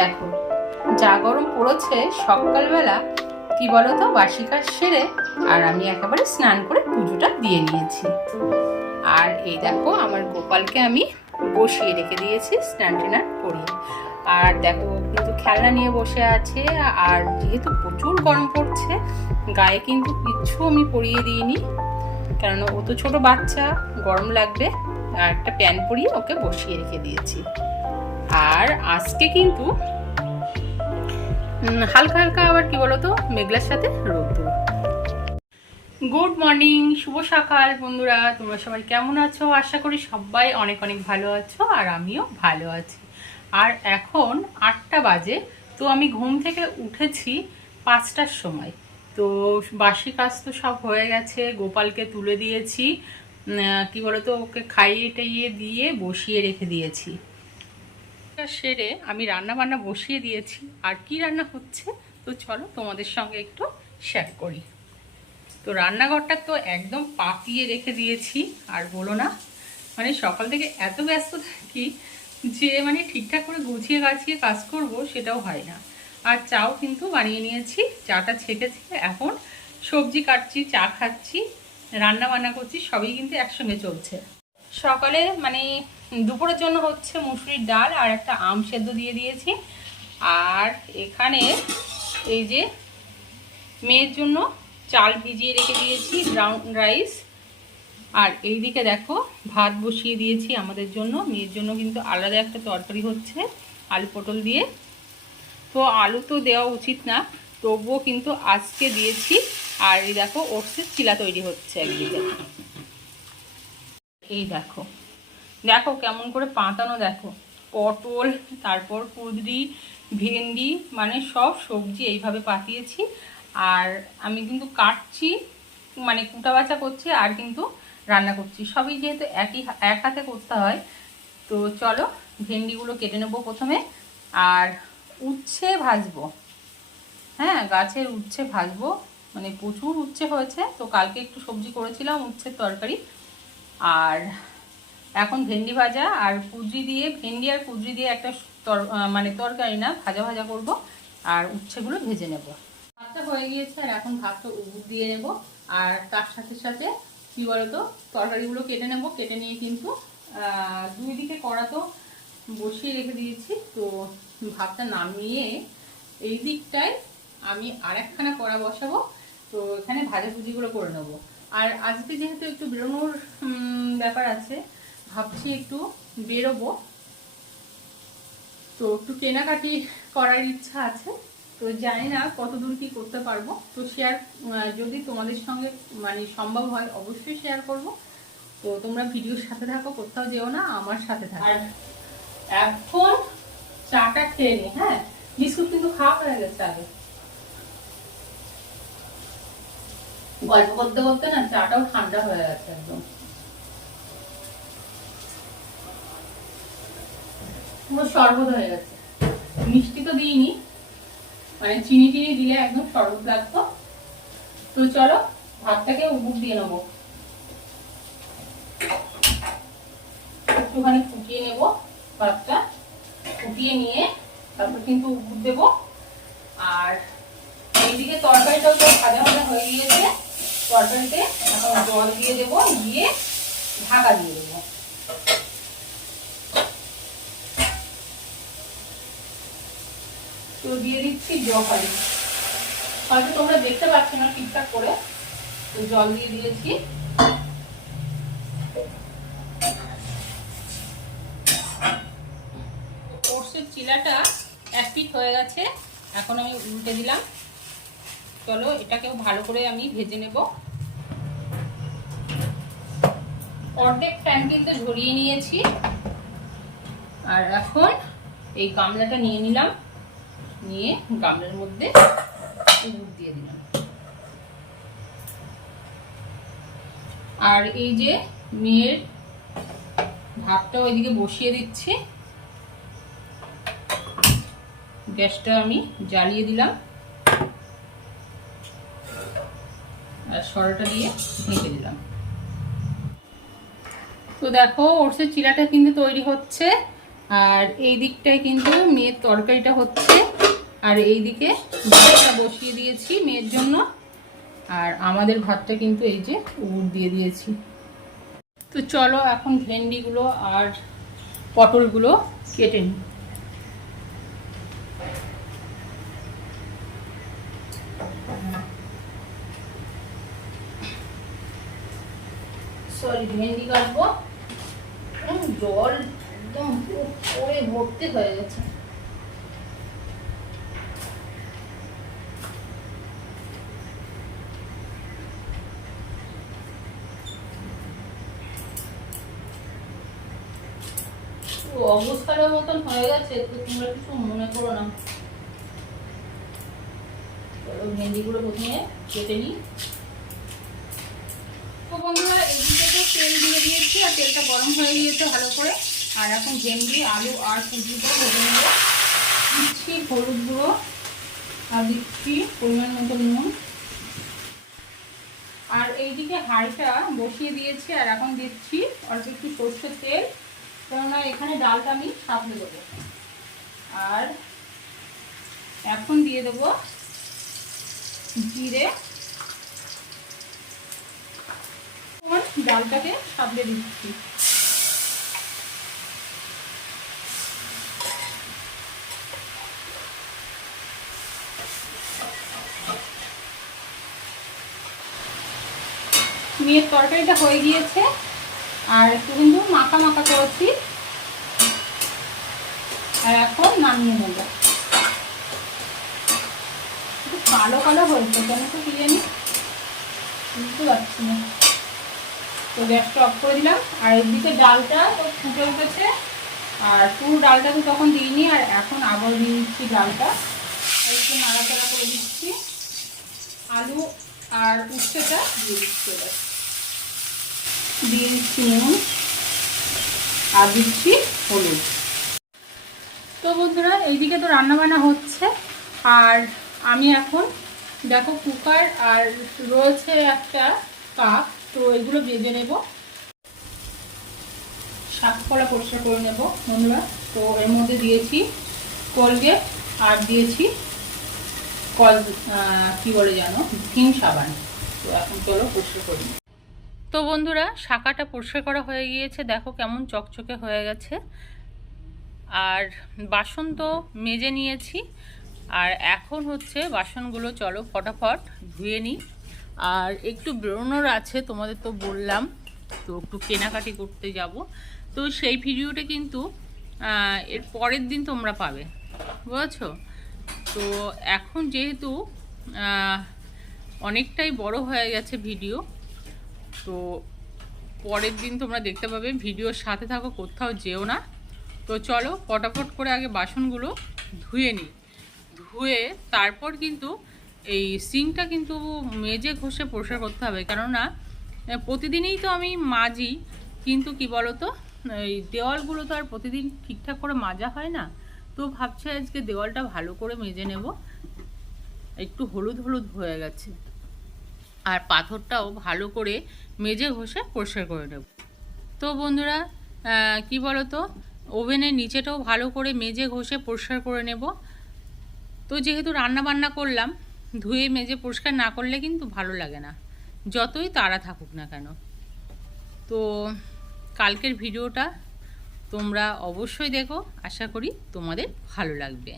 দেখো। যা গরম পড়েছে সকালবেলা, কি বলো তো বাসি কাজ সেরে আর আমি একেবারে স্নান করে পুজোটা দিয়ে নিয়েছি। আর এই দেখো, আমার গোপালকে আমি বসিয়ে রেখে দিয়েছি স্নান টেনার করিয়ে। আর দেখো কিন্তু খেলনা নিয়ে বসে আছে, আর যেহেতু প্রচুর গরম পড়ছে, গায়ে কিন্তু কিচ্ছু আমি পরিয়ে দিইনি। কেননা ও তো ছোটো বাচ্চা, গরম লাগবে, আর একটা প্যান পরিয়ে ওকে বসিয়ে রেখে দিয়েছি। আর আজকে কিন্তু হালকা হালকা আবার কি বলতো, মেঘলার সাথে রোদ্দুর। গুড মর্নিং শুভ সকাল বন্ধুরা, তোমরা সবাই কেমন আছো? আশা করি সবাই অনেক অনেক ভালো আছো আর আমিও ভালো আছি। আর এখন আটটা বাজে, তো আমি ঘুম থেকে উঠেছি পাঁচটার সময়। তো বাসি কাজ তো সব হয়ে গেছে, গোপালকে তুলে দিয়েছি কি বলতো, ওকে খাইয়ে টাইয়ে দিয়ে বসিয়ে রেখে দিয়েছি। এটা সেরে আমি রান্না বান্না বসিয়ে দিয়েছি। আর কি রান্না হচ্ছে? তো চলো তোমাদের সঙ্গে একটু শেয়ার করি। তো রান্নাঘরটা তো একদম পাতিয়ে রেখে দিয়েছি, আর বলো না। মানে সকাল থেকে এত ব্যস্ত থাকি যে মানে ঠিকঠাক করে গুছিয়ে গাছিয়ে কাজ করব সেটাও হয় না। আর চাও কিন্তু বানিয়ে নিয়েছি, চাটা ছেঁকেছি এখন সবজি কাটছি, চা খাচ্ছি রান্না বান্না করছি, সবই কিন্তু একসঙ্গে চলছে। সকালে মানে দুপুরের জন্য হচ্ছে মুসুরির ডাল আর একটা আম সেদ্ধ দিয়ে দিয়েছি। আর এখানে এই যে মেয়ের জন্য চাল ভিজিয়ে রেখে দিয়েছি ব্রাউন রাইস আর এইদিকে দেখো, ভাত বসিয়ে দিয়েছি আমাদের জন্য। মেয়ের জন্য কিন্তু আলাদা একটা তরকারি হচ্ছে, আলু পটল দিয়ে। তো আলু তো দেওয়া উচিত না, তবুও কিন্তু আজকে দিয়েছি। আর এই দেখো, ওটসের চিলা তৈরি হচ্ছে একদিকে। এই দেখো। দেখো কেমন করে পাতানো দেখো। পটল, তারপর কুদরি, ভেন্ডি মানে সব সবজি এইভাবে পাতিয়েছি। আর আমি কিন্তু কাটছি মানে কুটা বাছা করছি আর কিন্তু রান্না করছি। সবই যেহেতু একই এক হাতে করতে হয়, তো চলো ভেন্ডিগুলো কেটে নেব প্রথমে। আর উচ্ছে ভাজবো। হ্যাঁ গাছের উচ্ছে ভাজবো। মানে প্রচুর উচ্ছে হয়েছে, তো কালকে একটু সবজি করেছিলাম, উচ্ছের তরকারি। আর এখন ভেন্ডি ভাজা আর কুদরি দিয়ে, ভেন্ডি আর কুদরি দিয়ে একটা তর মানে তরকারি না, ভাজা ভাজা করব। আর উচ্ছেগুলো ভেজে নেব। ভাতটা হয়ে গিয়েছে আর এখন ভাতটা উবুর দিয়ে নেব। আর তার সাথে সাথে কি বলতো, তরকারিগুলো কেটে নেব। কেটে নিয়ে কিন্তু দুই দিকে কড়া তো বসিয়ে রেখে দিয়েছি। তো ভাতটা নামিয়ে এই দিকটায় আমি আর একখানা কড়া বসাবো। তো এখানে ভাজা ভাজাভুজিগুলো করে নেব। আর আজকে যেহেতু একটু বেরোনোর ব্যাপার আছে, ভাবছি একটু বেরোবো। তো একটু কেনাকাটি করার ইচ্ছা আছে, তো জানি না কত দূর কি করতে পারব। তো শেয়ার যদি তোমাদের সঙ্গে মানে সম্ভব হয় অবশ্যই শেয়ার করব। তো তোমরা ভিডিওর সাথে থাকো, কোথাও যেও না, আমার সাথে থাকো। আর এখন চাটা খেয়ে নি হ্যাঁ? বিস্কুট কিন্তু খাওয়া হয়ে গেছে আগে। গল্প করতে করতে না চাটাও ঠান্ডা হয়ে গেছে একদম। পুরো শরবত হয়ে গেছে। মিষ্টি তো দিইনি মানে চিনি টিনি দিলে একদম শরবত লাগতো। তো চলো, ভাতটাকে উবুর দিয়ে নেব। একটুখানি ফুটিয়ে নেব ভাতটা। ফুটিয়ে নিয়ে তারপর কিন্তু উবুর দেবো। আর এইদিকে তরকারিটাও তো ভাজা ভাজা হয়ে গিয়েছে। তরকারিতে এখন জল দিয়ে দেবো দিয়ে ঢাকা দিয়ে দেবো। তো দিয়ে দিচ্ছি জল হয়তো তোমরা দেখতে পাচ্ছ না ঠিকঠাক করে। তো জল দিয়ে দিয়েছি। চিলাটা এক পিট হয়ে গেছে। এখন আমি উল্টে দিলাম। চলো এটাকেও ভালো করে আমি ভেজে নেব। অর্ধেক প্যান কিন্তু ঝরিয়ে নিয়েছি। আর এখন এই গামলাটা নিয়ে নিলাম। নিয়ে গামলার মধ্যে উবুর দিয়ে দিলাম। আর এই যে মেয়ের ভাতটা ওইদিকে বসিয়ে দিচ্ছি। গ্যাসটা আমি জ্বালিয়ে দিলাম আর সরাটা দিয়ে ঢেকে দিলাম তো দেখো ওটসের চিলাটা কিন্তু তৈরি হচ্ছে, আর এই দিকটায় কিন্তু মেয়ের তরকারিটা হচ্ছে, আর এই দিকে ভাতটা বসিয়ে দিয়েছি মেয়ের জন্য, আর আমাদের ভাতটা কিন্তু এই যে উড় দিয়ে দিয়েছি। তো চলো এখন ভেন্ডিগুলো আর পটলগুলো কেটে নিই। সরি, ভেন্ডি কাটবো। জল একদম পরে ভর্তি হয়ে গেছে। অবস্থার মতন হয়ে গেছে তো তোমরা কিছু মনে করো না। ভেন্ডিগুলো প্রথমে কেটে নিই। তো বন্ধুরা তো তেল দিয়ে দিয়েছি, আর তেলটা গরম হয়ে গিয়েছে ভালো করে। আর এখন ভেন্ডি, আলু আর সুজিটা ভেজে নেব। দিচ্ছি হলুদ গুঁড়ো আর দিচ্ছি পরিমাণ মতো নুন। আর এইদিকে হাঁড়িটা বসিয়ে দিয়েছি, আর এখন দিচ্ছি অল্প একটু সর্ষের তেল। কেননা এখানে ডালটা আমি সাবলে দেবো। আর এখন দিয়ে দেবো জিরে এখন ডালটাকে সাবলে দিচ্ছি মেয়ের তরকারিটা হয়ে গিয়েছে। আর একটু কিন্তু মাখা মাখা করেছি। আর এখন নামিয়ে নেব। কালো কালো হয়েছে, কেন তো কি জানি? বুঝতে পারছি না। তো গ্যাসটা অফ করে দিলাম। আর এদিকে ডালটা তো ফুটে উঠেছে। আর পুরো ডালটা তো তখন দিইনি, আর এখন আবার দিয়ে দিচ্ছি ডালটা। একটু নাড়াচাড়া করে দিচ্ছি। আলু আর উচ্ছেটা দিয়ে দিচ্ছি এবার। দিয়ে দিচ্ছি নুন আর দিচ্ছি হলুদ। তো বন্ধুরা, এইদিকে তো রান্নাবান্না হচ্ছে। আর আমি এখন, দেখো, কুকার আর রয়েছে একটা কাপ। তো এগুলো ভেজে নেব। শাককলা পরিষ্কার করে নেব বন্ধুরা। তো এর মধ্যে দিয়েছি কোলগেট আর দিয়েছি কল কি বলে জানো ভিম সাবান। তো এখন চলো পরিষ্কার করি তো বন্ধুরা, শাকাটা পরিষ্কার করা হয়ে গিয়েছে। দেখো কেমন চকচকে হয়ে গেছে। আর বাসন তো মেজে নিয়েছি। আর এখন হচ্ছে বাসনগুলো চলো ফটাফট ধুয়ে নিই। আর একটু বেরোনোর আছে, তোমাদের তো বললাম, তো একটু কেনাকাটি করতে যাব। তো সেই ভিডিওটা কিন্তু এর পরের দিন তোমরা পাবে। বুঝেছ? তো এখন যেহেতু অনেকটাই বড় হয়ে গেছে ভিডিও, তো পরের দিন তোমরা দেখতে পাবে। ভিডিওর সাথে থাকো, কোথাও যেও না। তো চলো ফটাফট করে আগে বাসনগুলো ধুয়ে নিই। ধুয়ে তারপর কিন্তু এই সিঙ্কটা কিন্তু মেজে ঘষে পরিষ্কার করতে হবে। কেননা প্রতিদিনই তো আমি মাজি, কিন্তু কি বলো তো এই দেওয়ালগুলো তো আর প্রতিদিন ঠিকঠাক করে মাজা হয় না। তো ভাবছি আজকে দেওয়ালটা ভালো করে মেজে নেব। একটু হলুদ হলুদ হয়ে গেছে। আর পাথরটাও ভালো করে মেজে ঘষে পরিষ্কার করে নেব। তো বন্ধুরা কি বলো তো ওভেনের নিচেটাও ভালো করে মেজে ঘষে পরিষ্কার করে নেব। তো যেহেতু রান্না বান্না করলাম ধুয়ে মেজে পরিষ্কার না করলে কিন্তু ভালো লাগে না। যতই তারা থাকুক না কেন। তো কালকের ভিডিওটা তোমরা অবশ্যই দেখো। আশা করি তোমাদের ভালো লাগবে।